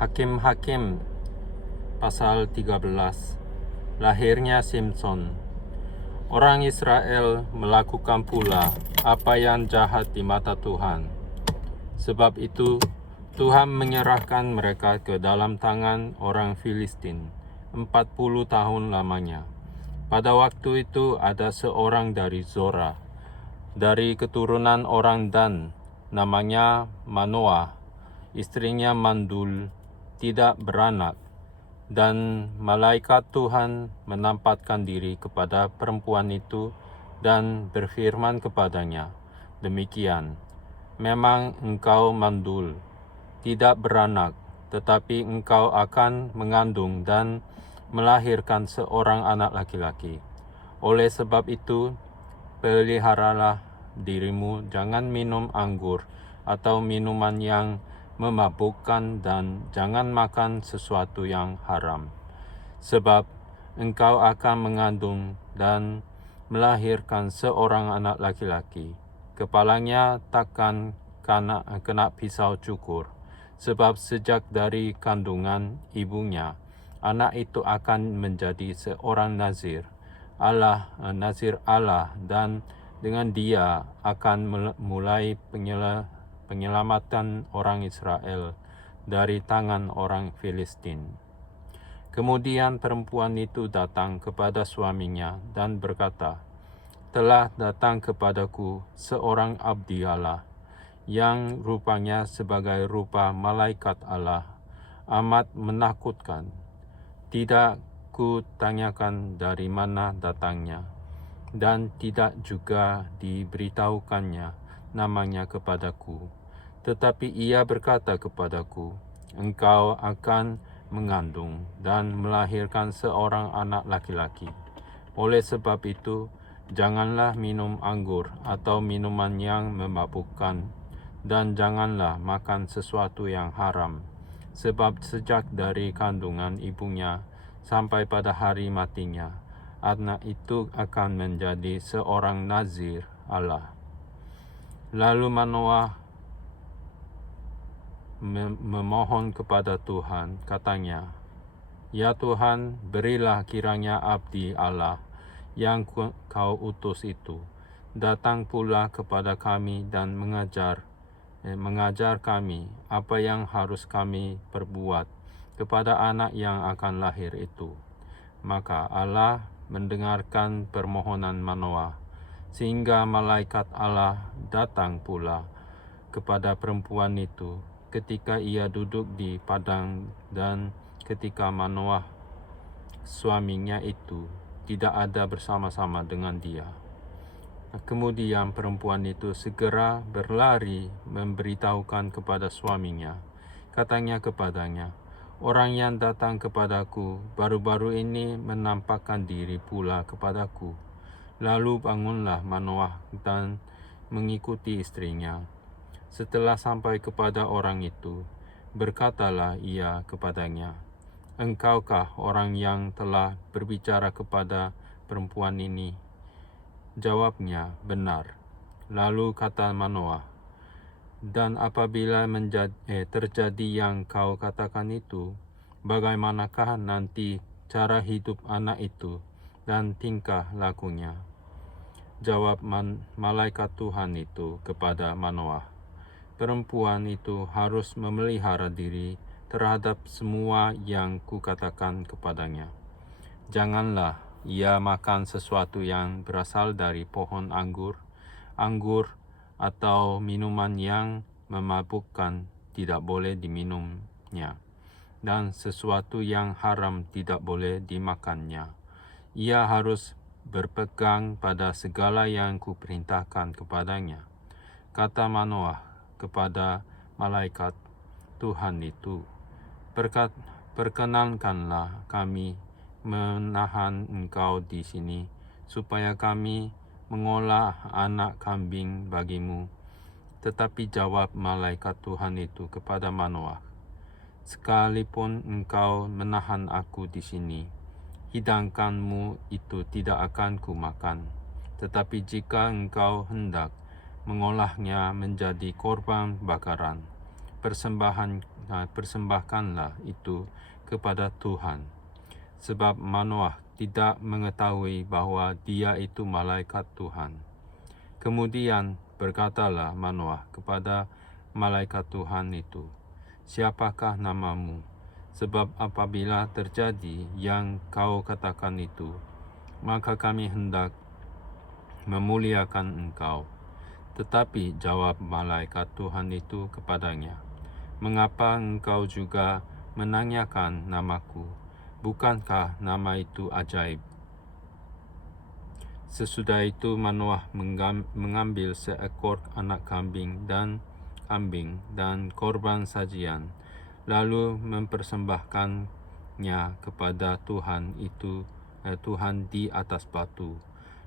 Hakim-Hakim pasal 13. Lahirnya Simson. Orang Israel melakukan pula apa yang jahat di mata Tuhan. Sebab itu Tuhan menyerahkan mereka ke dalam tangan orang Filistin 40 tahun lamanya. Pada waktu itu ada seorang dari Zora, dari keturunan orang Dan, namanya Manoah. Istrinya mandul, tidak beranak, dan malaikat Tuhan menampakkan diri kepada perempuan itu dan berfirman kepadanya, demikian, memang engkau mandul, tidak beranak, tetapi engkau akan mengandung dan melahirkan seorang anak laki-laki. Oleh sebab itu, peliharalah dirimu, jangan minum anggur atau minuman yang memabukkan, dan jangan makan sesuatu yang haram. Sebab engkau akan mengandung dan melahirkan seorang anak laki-laki. Kepalanya takkan kena pisau cukur, sebab sejak dari kandungan ibunya, anak itu akan menjadi seorang nazir Allah, dan dengan dia akan mulai penyelamatan orang Israel dari tangan orang Filistin. Kemudian perempuan itu datang kepada suaminya dan berkata, telah datang kepadaku seorang abdi Allah, yang rupanya sebagai rupa malaikat Allah, amat menakutkan. Tidak ku tanyakan dari mana datangnya, dan tidak juga diberitahukannya namanya kepadaku. Tetapi ia berkata kepadaku, engkau akan mengandung dan melahirkan seorang anak laki-laki. Oleh sebab itu, janganlah minum anggur atau minuman yang memabukkan, dan janganlah makan sesuatu yang haram. Sebab sejak dari kandungan ibunya sampai pada hari matinya, anak itu akan menjadi seorang nazir Allah. Lalu Manoah memohon kepada Tuhan, katanya, ya Tuhan, berilah kiranya abdi Allah yang kau utus itu datang pula kepada kami dan mengajar kami apa yang harus kami perbuat kepada anak yang akan lahir itu. Maka Allah mendengarkan permohonan Manoah, sehingga malaikat Allah datang pula kepada perempuan itu ketika ia duduk di padang, dan ketika Manoah suaminya itu tidak ada bersama-sama dengan dia. Kemudian perempuan itu segera berlari memberitahukan kepada suaminya. Katanya kepadanya, orang yang datang kepadaku baru-baru ini menampakkan diri pula kepadaku. Lalu bangunlah Manoah dan mengikuti istrinya. Setelah sampai kepada orang itu, berkatalah ia kepadanya, engkaukah orang yang telah berbicara kepada perempuan ini? Jawabnya, benar. Lalu kata Manoah, dan apabila terjadi yang kau katakan itu, bagaimanakah nanti cara hidup anak itu dan tingkah lakunya? Jawab malaikat Tuhan itu kepada Manoah, perempuan itu harus memelihara diri terhadap semua yang kukatakan kepadanya. Janganlah ia makan sesuatu yang berasal dari pohon anggur, atau minuman yang memabukkan tidak boleh diminumnya, dan sesuatu yang haram tidak boleh dimakannya. Ia harus berpegang pada segala yang kuperintahkan kepadanya. Kata Manoah kepada malaikat Tuhan itu, perkenankanlah kami menahan engkau di sini, supaya kami mengolah anak kambing bagimu. Tetapi jawab malaikat Tuhan itu kepada Manoah, sekalipun engkau menahan aku di sini, hidanganmu itu tidak akan kumakan. Tetapi jika engkau hendak mengolahnya menjadi korban bakaran, persembahan persembahkanlah itu kepada Tuhan. Sebab Manoah tidak mengetahui bahwa dia itu malaikat Tuhan. Kemudian berkatalah Manoah kepada malaikat Tuhan itu, "Siapakah namamu? Sebab apabila terjadi yang kau katakan itu, maka kami hendak memuliakan engkau." Tetapi jawab malaikat Tuhan itu kepadanya, "Mengapa engkau juga menanyakan namaku? Bukankah nama itu ajaib?" Sesudah itu Manoah mengambil seekor anak kambing dan korban sajian, lalu mempersembahkannya kepada Tuhan di atas batu.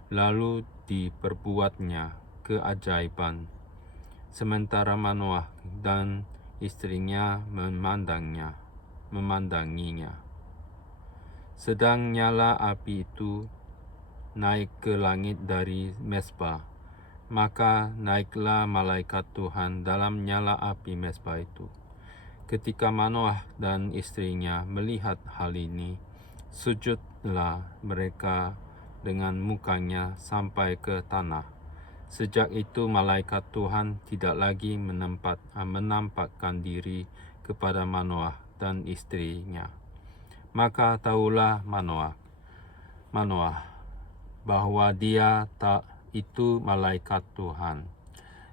Lalu diperbuatnya keajaiban, sementara Manoah dan istrinya memandanginya. Sedang nyala api itu naik ke langit dari Mezbah, maka naiklah malaikat Tuhan dalam nyala api Mezbah itu. Ketika Manoah dan istrinya melihat hal ini, sujudlah mereka dengan mukanya sampai ke tanah. Sejak itu malaikat Tuhan tidak lagi menampakkan diri kepada Manoah dan istrinya. Maka tahulah Manoah bahwa dia itu malaikat Tuhan.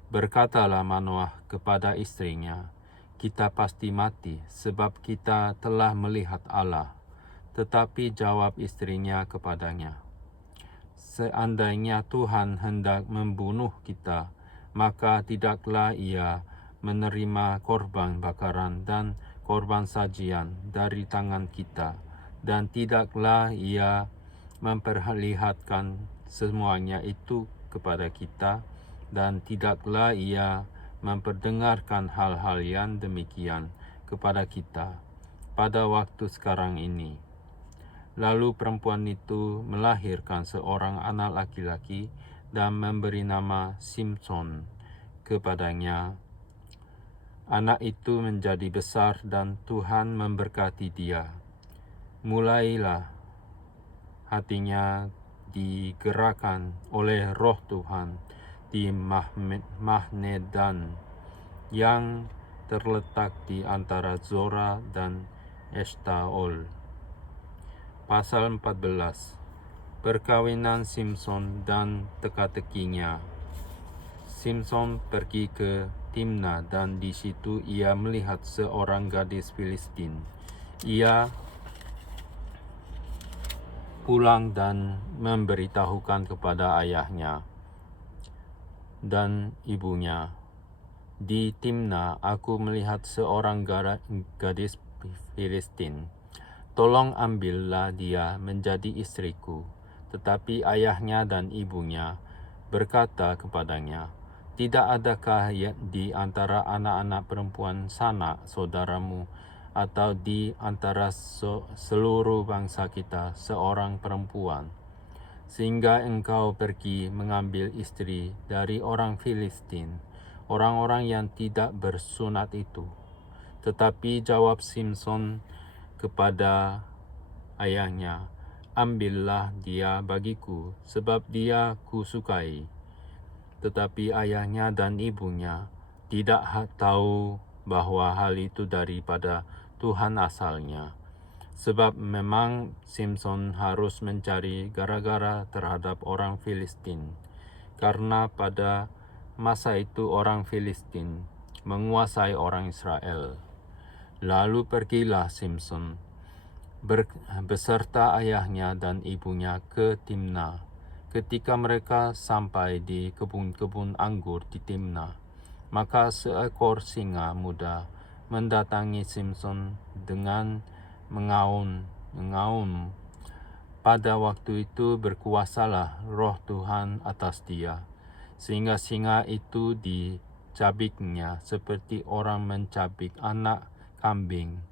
Berkatalah Manoah kepada istrinya, "Kita pasti mati, sebab kita telah melihat Allah." Tetapi jawab istrinya kepadanya, "Seandainya Tuhan hendak membunuh kita, maka tidaklah Ia menerima korban bakaran dan korban sajian dari tangan kita, dan tidaklah Ia memperlihatkan semuanya itu kepada kita, dan tidaklah Ia memperdengarkan hal-hal yang demikian kepada kita pada waktu sekarang ini." Lalu perempuan itu melahirkan seorang anak laki-laki dan memberi nama Simson kepadanya. Anak itu menjadi besar dan Tuhan memberkati dia. Mulailah hatinya digerakkan oleh Roh Tuhan di Mahnedan yang terletak di antara Zora dan Eshtaol. Pasal 14. Perkawinan Simson dan teka-tekinya. Simson pergi ke Timna dan di situ ia melihat seorang gadis Filistin. Ia pulang dan memberitahukan kepada ayahnya dan ibunya, "Di Timna aku melihat seorang gadis Filistin. Tolong ambillah dia menjadi istriku." Tetapi ayahnya dan ibunya berkata kepadanya, "Tidak adakah di antara anak-anak perempuan sanak saudaramu atau di antara seluruh bangsa kita seorang perempuan, sehingga engkau pergi mengambil istri dari orang Filistin, orang-orang yang tidak bersunat itu?" Tetapi jawab Simson kepada ayahnya, "Ambillah dia bagiku, sebab dia kusukai." Tetapi ayahnya dan ibunya tidak tahu bahwa hal itu daripada Tuhan asalnya, sebab memang Simson harus mencari gara-gara terhadap orang Filistin, karena pada masa itu orang Filistin menguasai orang Israel. Lalu pergilah Simson beserta ayahnya dan ibunya ke Timna. Ketika mereka sampai di kebun-kebun anggur di Timna, maka seekor singa muda mendatangi Simson dengan mengaum. Pada waktu itu berkuasalah Roh Tuhan atas dia, sehingga singa itu dicabiknya seperti orang mencabik anak kambing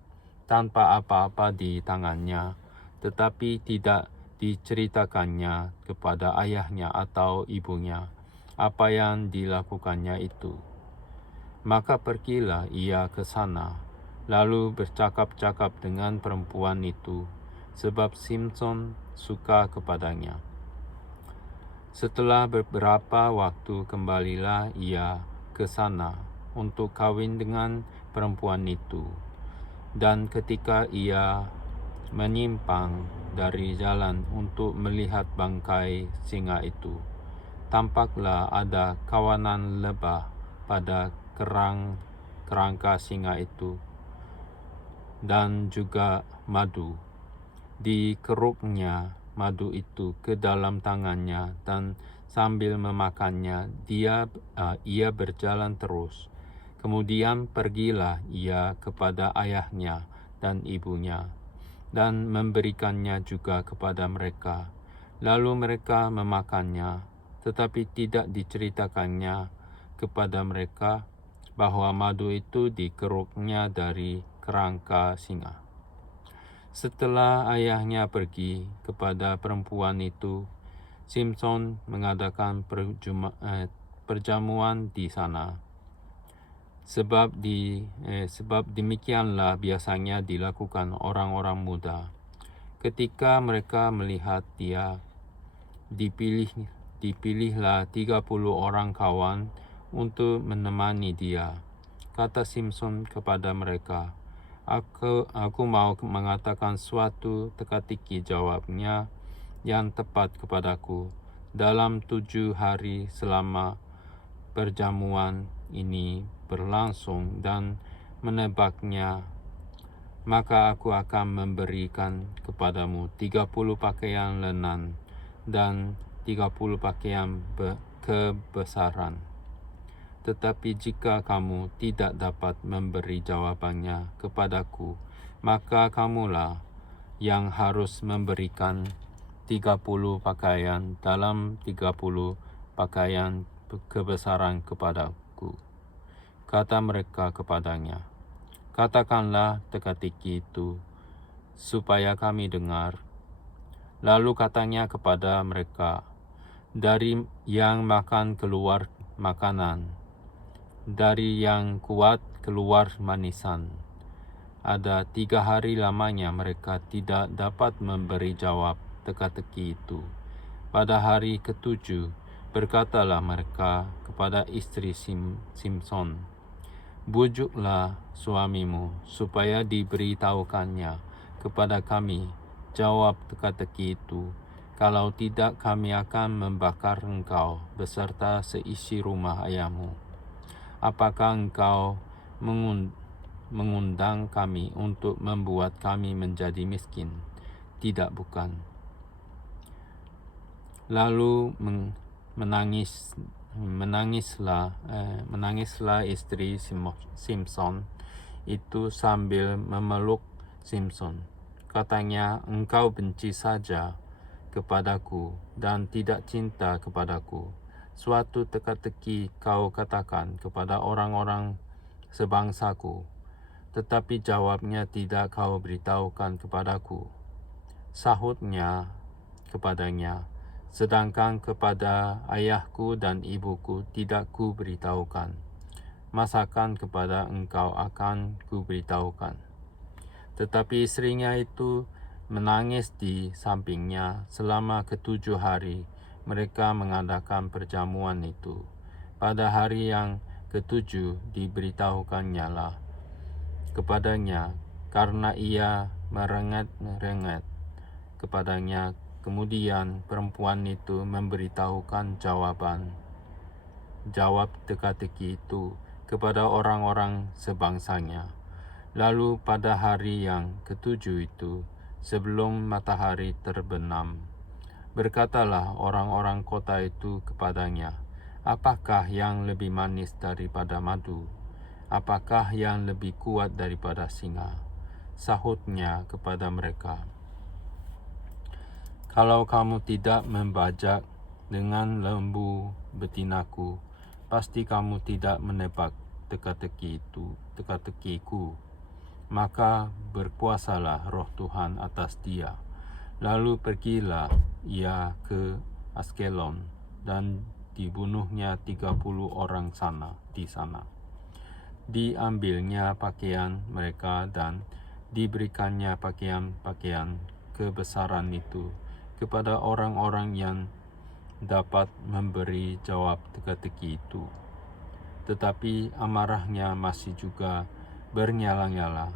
tanpa apa-apa di tangannya, tetapi tidak diceritakannya kepada ayahnya atau ibunya apa yang dilakukannya itu. Maka pergilah ia ke sana lalu bercakap-cakap dengan perempuan itu, sebab Simson suka kepadanya. Setelah beberapa waktu kembalilah ia ke sana untuk kawin dengan perempuan itu. Dan ketika ia menyimpang dari jalan untuk melihat bangkai singa itu, tampaklah ada kawanan lebah pada kerangka singa itu, dan juga madu. Dikeruknya madu itu ke dalam tangannya, dan sambil memakannya ia berjalan terus. Kemudian pergilah ia kepada ayahnya dan ibunya, dan memberikannya juga kepada mereka. Lalu mereka memakannya, tetapi tidak diceritakannya kepada mereka bahwa madu itu dikeruknya dari kerangka singa. Setelah ayahnya pergi kepada perempuan itu, Simson mengadakan perjamuan di sana. Sebab demikianlah biasanya dilakukan orang-orang muda. Ketika mereka melihat dia, dipilihlah 30 orang kawan untuk menemani dia. Kata Simson kepada mereka, Aku mau mengatakan suatu teka-teki, jawabnya, yang tepat kepadaku. Dalam 7 hari selama perjamuan ini berlangsung dan menebaknya, maka aku akan memberikan kepadamu 30 pakaian lenan dan 30 pakaian kebesaran. Tetapi jika kamu tidak dapat memberi jawabannya kepadaku, maka kamulah yang harus memberikan 30 pakaian dalam 30 pakaian kebesaran kepadaku. Kata mereka kepadanya, Katakanlah teka-teki itu, supaya kami dengar. Lalu katanya kepada mereka, Dari yang makan keluar makanan, dari yang kuat keluar manisan. Ada 3 hari lamanya mereka tidak dapat memberi jawab teka-teki itu. Pada hari ke-7 berkatalah mereka kepada istri Simson, Bujuklah suamimu supaya diberitahukannya kepada kami jawab teka-teki itu. Kalau tidak, kami akan membakar engkau beserta seisi rumah ayahmu. Apakah engkau mengundang kami untuk membuat kami menjadi miskin? Tidak, bukan. Lalu menangislah istri Simson itu sambil memeluk Simson. Katanya, Engkau benci saja kepadaku dan tidak cinta kepadaku. Suatu teka-teki kau katakan kepada orang-orang sebangsaku, tetapi jawabnya tidak kau beritahukan kepadaku. Sahutnya kepadanya, sedangkan kepada ayahku dan ibuku tidak ku beritahukan. Masakan kepada engkau akan ku beritahukan. Tetapi istrinya itu menangis di sampingnya selama ke-7 hari. Mereka mengadakan perjamuan itu. Pada hari yang ke-7 diberitahukannya lah kepadanya, karena ia merenget-renget kepadanya. Kemudian perempuan itu memberitahukan jawab teka-teki itu kepada orang-orang sebangsanya. Lalu pada hari yang ke-7 itu, sebelum matahari terbenam, berkatalah orang-orang kota itu kepadanya, Apakah yang lebih manis daripada madu? Apakah yang lebih kuat daripada singa? Sahutnya kepada mereka, Kalau kamu tidak membajak dengan lembu betinaku, pasti kamu tidak menebak teka-tekiku. Maka berpuasalah roh Tuhan atas dia. Lalu pergilah ia ke Askelon, dan dibunuhnya 30 orang di sana. diambilnya pakaian mereka dan diberikannya pakaian-pakaian kebesaran itu kepada orang-orang yang dapat memberi jawab teka-teki itu. Tetapi amarahnya masih juga bernyala-nyala.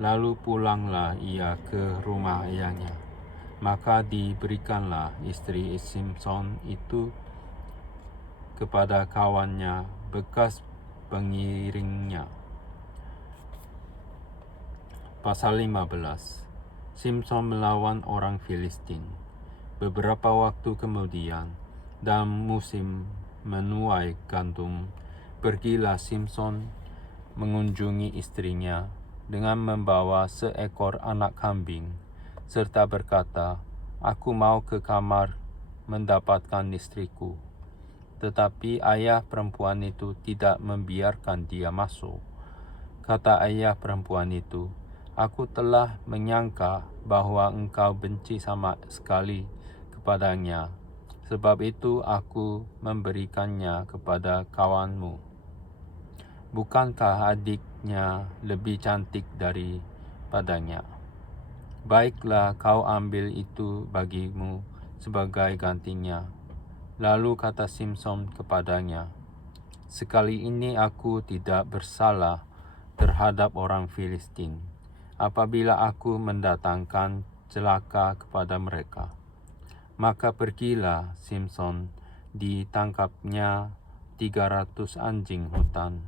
Lalu pulanglah ia ke rumah ayahnya. Maka diberikanlah istri Simson itu kepada kawannya bekas pengiringnya. Pasal 15. Simson melawan orang Filistin. Beberapa waktu kemudian, dalam musim menuai gandum, pergilah Simson mengunjungi istrinya dengan membawa seekor anak kambing, serta berkata, "Aku mau ke kamar mendapatkan istriku." Tetapi ayah perempuan itu tidak membiarkan dia masuk. Kata ayah perempuan itu, "Aku telah menyangka bahwa engkau benci sama sekali kepadanya. Sebab itu aku memberikannya kepada kawanmu. Bukankah adiknya lebih cantik daripadanya? Baiklah, kau ambil itu bagimu sebagai gantinya." Lalu kata Simson kepadanya, "Sekali ini aku tidak bersalah terhadap orang Filistin, apabila aku mendatangkan celaka kepada mereka." Maka pergilah Simson, ditangkapnya 300 anjing hutan,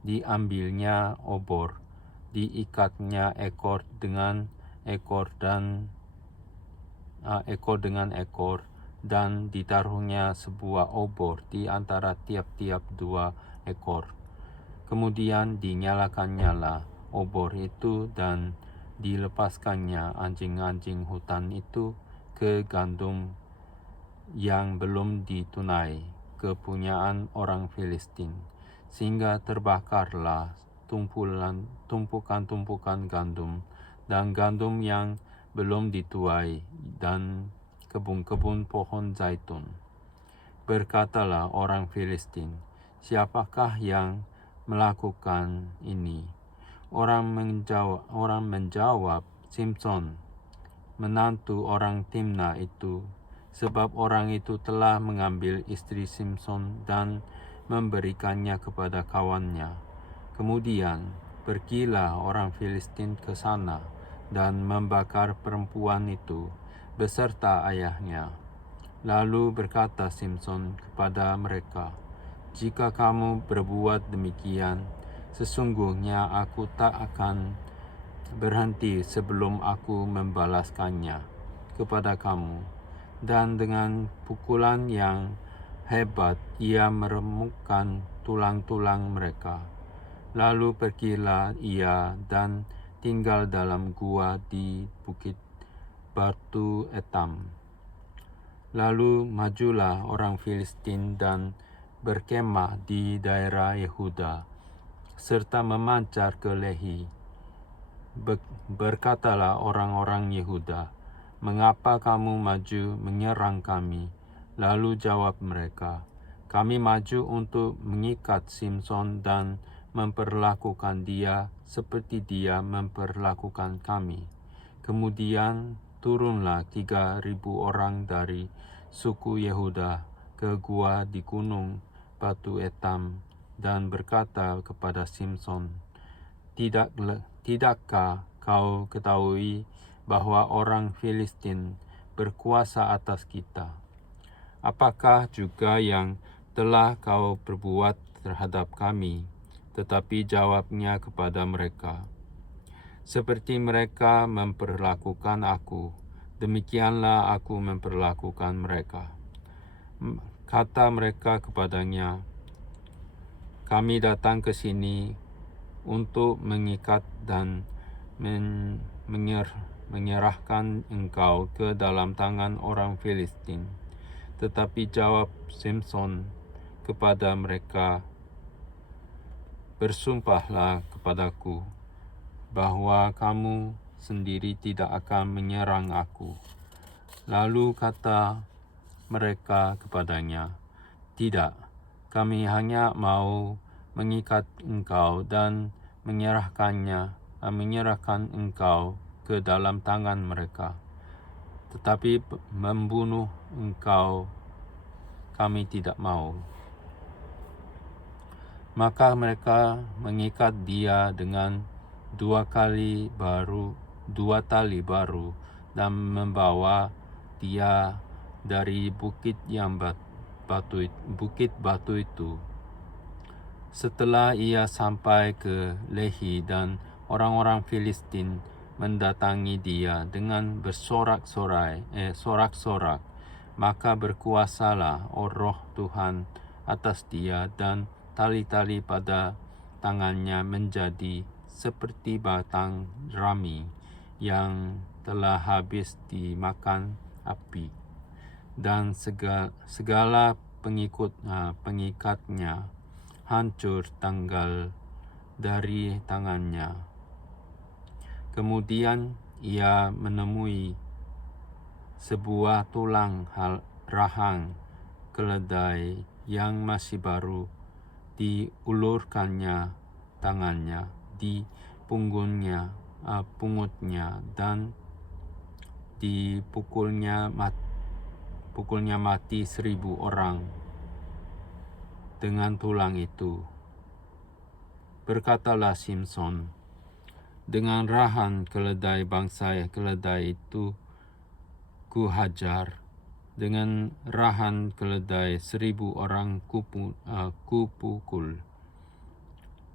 diambilnya obor, diikatnya ekor dengan ekor dan ditaruhnya sebuah obor di antara tiap-tiap 2 ekor. Kemudian dinyalakan obor itu dan dilepaskannya anjing-anjing hutan itu ke gandum yang belum ditunai, kepunyaan orang Filistin, sehingga terbakarlah tumpukan-tumpukan gandum dan gandum yang belum dituai dan kebun-kebun pohon zaitun. Berkatalah orang Filistin, "Siapakah yang melakukan ini?" Orang menjawab, "Simson, menantu orang Timna itu, sebab orang itu telah mengambil istri Simson dan memberikannya kepada kawannya." Kemudian pergilah orang Filistin ke sana dan membakar perempuan itu beserta ayahnya. Lalu berkata Simson kepada mereka, "Jika kamu berbuat demikian, sesungguhnya aku tak akan berhenti sebelum aku membalaskannya kepada kamu." Dan dengan pukulan yang hebat ia meremukkan tulang-tulang mereka. Lalu pergilah ia dan tinggal dalam gua di bukit Batu Etam. Lalu majulah orang Filistin dan berkemah di daerah Yehuda, serta memancar ke Lehi. Berkatalah orang-orang Yehuda, "Mengapa kamu maju menyerang kami?" Lalu jawab mereka, "Kami maju untuk mengikat Simson dan memperlakukan dia seperti dia memperlakukan kami." Kemudian turunlah 3.000 orang dari suku Yehuda ke gua di gunung Batu Etam dan berkata kepada Simson, "Tidakkah kau ketahui bahwa orang Filistin berkuasa atas kita? Apakah juga yang telah kau perbuat terhadap kami?" Tetapi jawabnya kepada mereka, "Seperti mereka memperlakukan aku, demikianlah aku memperlakukan mereka." Kata mereka kepadanya, "Kami datang ke sini untuk mengikat dan menyerahkan engkau ke dalam tangan orang Filistin." Tetapi jawab Simson kepada mereka, "Bersumpahlah kepadaku bahwa kamu sendiri tidak akan menyerang aku." Lalu kata mereka kepadanya, "Tidak, kami hanya mau mengikat engkau dan menyerahkan engkau ke dalam tangan mereka. Tetapi membunuh engkau kami tidak mau. Maka mereka mengikat dia dengan dua tali baru dan membawa dia dari bukit batu itu. Setelah ia sampai ke Lehi dan orang-orang Filistin mendatangi dia dengan bersorak-sorak, maka berkuasalah roh Tuhan atas dia, dan tali-tali pada tangannya menjadi seperti batang rami yang telah habis dimakan api, dan segala pengikatnya hancur tanggal dari tangannya. Kemudian ia menemui sebuah tulang rahang keledai yang masih baru, diulurkannya tangannya di pungutnya dan dipukulnya mati 1.000 orang dengan tulang itu. Berkatalah Simson, dengan rahan keledai bangsa keledai itu kuhajar, dengan rahan keledai 1.000 orang kupukul.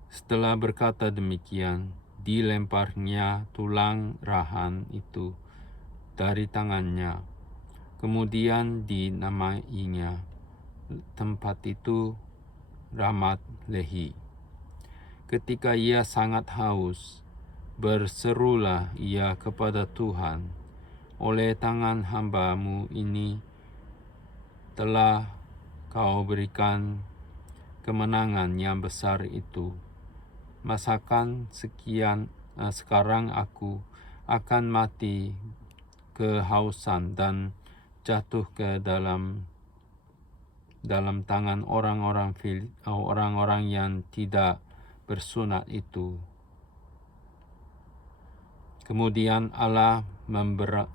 Setelah berkata demikian, dilemparnya tulang rahan itu dari tangannya. Kemudian dinamainya tempat itu Ramat Lehi. Ketika ia sangat haus, berserulah ia kepada Tuhan, oleh tangan hamba-Mu ini telah Kau berikan kemenangan yang besar itu. Masakan sekarang aku akan mati kehausan dan jatuh ke dalam tangan orang-orang yang tidak bersunat itu. Kemudian Allah membelah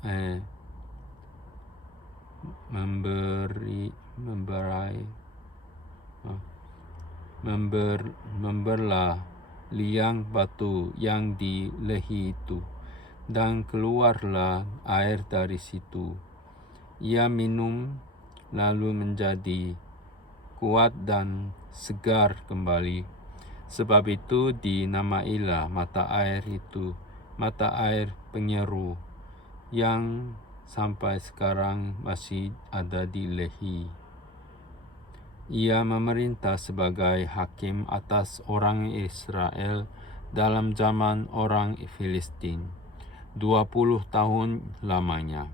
liang batu yang di Lehi itu, dan keluarlah air dari situ. Ia minum, lalu menjadi kuat dan segar kembali. Sebab itu dinamailah mata air itu mata air penyeru, yang sampai sekarang masih ada di Lehi. Ia memerintah sebagai hakim atas orang Israel dalam zaman orang Filistin 20 tahun lamanya.